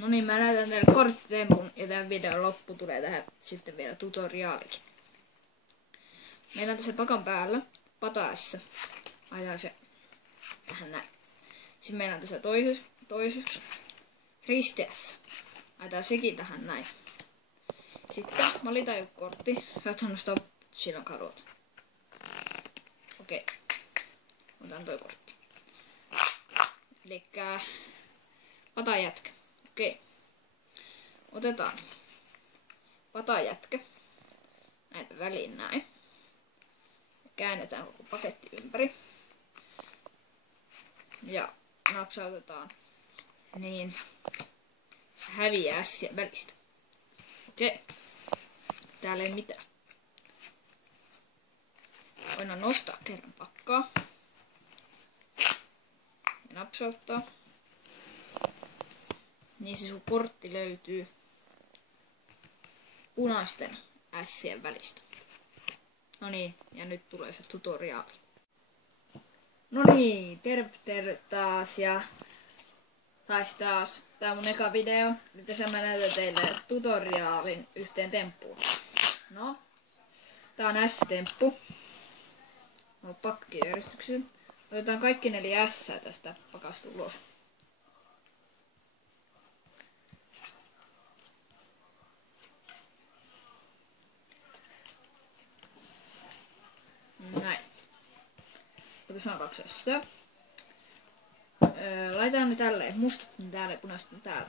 No niin, mä näytän teille korttitempun ja tämän videon loppu tulee tähän sitten vielä tutoriaalikin. Meillä on tässä pakan päällä pataessa. Ajan se tähän näin. Sitten meillä on tässä toisessa risteässä. Ajetaan sekin tähän näin. Sitten valitaan joku kortti. Saat sanoa stop silloin kaduot. Okei. Otetaan toi kortti. Elikkä patan jätkä. Okei. Otetaan patan jätkä. Näin väliin näin. Ja käännetään koko paketti ympäri. Ja napsautetaan niin se häviää ässien välistä. Okei. Täällä ei mitään. Voidaan nostaa kerran pakkaa. Ja napsauttaa. Niin se sun kortti löytyy punaisten ässien välistä. No niin, ja nyt tulee se tutoriaali. No niin, terve taas ja taas. Tää on mun eka video. Nyt tässä mä näytän teille tutoriaalin yhteen temppuun. No, tää on S-temppu. No, pakkijärjestykseen. Otetaan kaikki 4 S tästä pakasta ulos. Näin. Otetaan 2 S. Laitetaan ne tälleen. Mustat ne täällä ja punaiset ne täällä.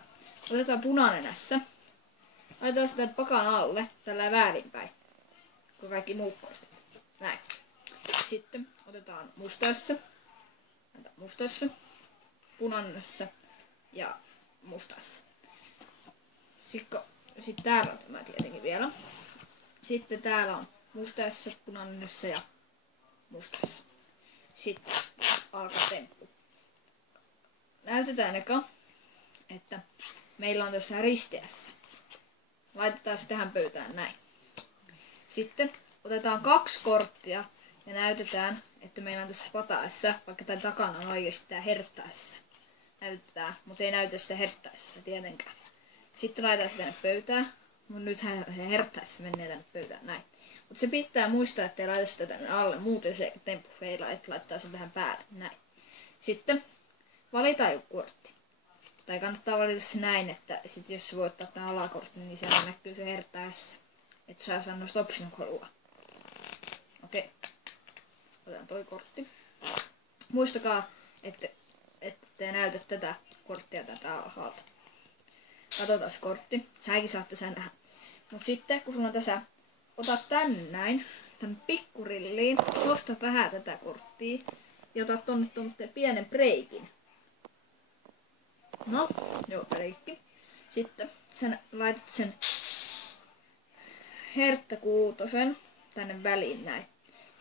Otetaan punainen S. Laitetaan sitä pakan alle. Tällä väärinpäin. Kuin kaikki muut kortit. Näin. Sitten otetaan musta S. Musta S. Punainen S. Ja musta S. Sitten täällä on tämä tietenkin vielä. Sitten täällä on musta S, punainen S ja musta S. Sitten alkaa temppu. Näytetään eka, että meillä on tässä risteässä. Laitetaan se tähän pöytään näin. Sitten otetaan 2 korttia ja näytetään, että meillä on tässä pataessa, vaikka tämän takana on oikeasti tää herttäessä. Näytetään, mutta ei näytä sitä herttäessä tietenkään. Sitten laitetaan se tänne pöytään. Mutta nythän herttäessä menee tänne pöytään näin. Mutta se pitää muistaa, ettei laita sitä tänne alle. Muuten se temppu feilaa, että laittaa sen tähän päälle. Näin. Sitten valitaan joku kortti. Tai kannattaa valita se näin, että sit jos se voittaa tämän alakortin, niin siellä näkyy se herttäessä. Että saa sanoa stopsin kolua. Okei. Otetaan toi kortti. Muistakaa, että te näytä tätä korttia tätä alhaalta. Katsotaan se kortti. Säkin saatte sen nähdä. Mut sitten kun sulla on tässä, otat tän näin, tän pikkurilliin, nostat vähän tätä korttia ja otat tonne pienen breikin. No, joo, breikki. Sitten sen laitat sen herttäkuutosen tänne väliin näin.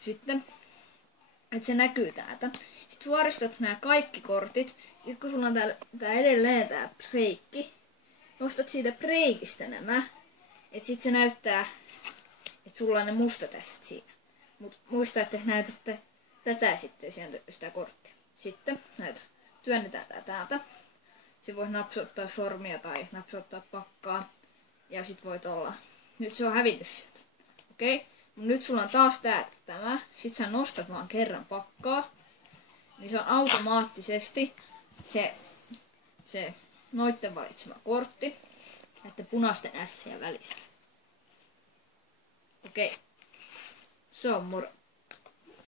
Sitten, että se näkyy täältä. Sitten suoristat nämä kaikki kortit. Sitten kun sulla on tää edelleen tää breikki, nostat siitä breikistä nämä, et sit se näyttää, että sulla on ne mustat ässät siinä. Mut muista, että näytätte tätä sitten sitä korttia. Sitten työnnetään tää täältä. Se voi napsottaa sormia tai napsottaa pakkaa. Ja sit voit olla, nyt se on hävinnyt sieltä. Okei? Mut nyt sulla on taas tämä. Sit sä nostat vaan kerran pakkaa. Niin se on automaattisesti se noitten valitsema kortti, näiden punaisten ässien välissä. Okei. Se on moro.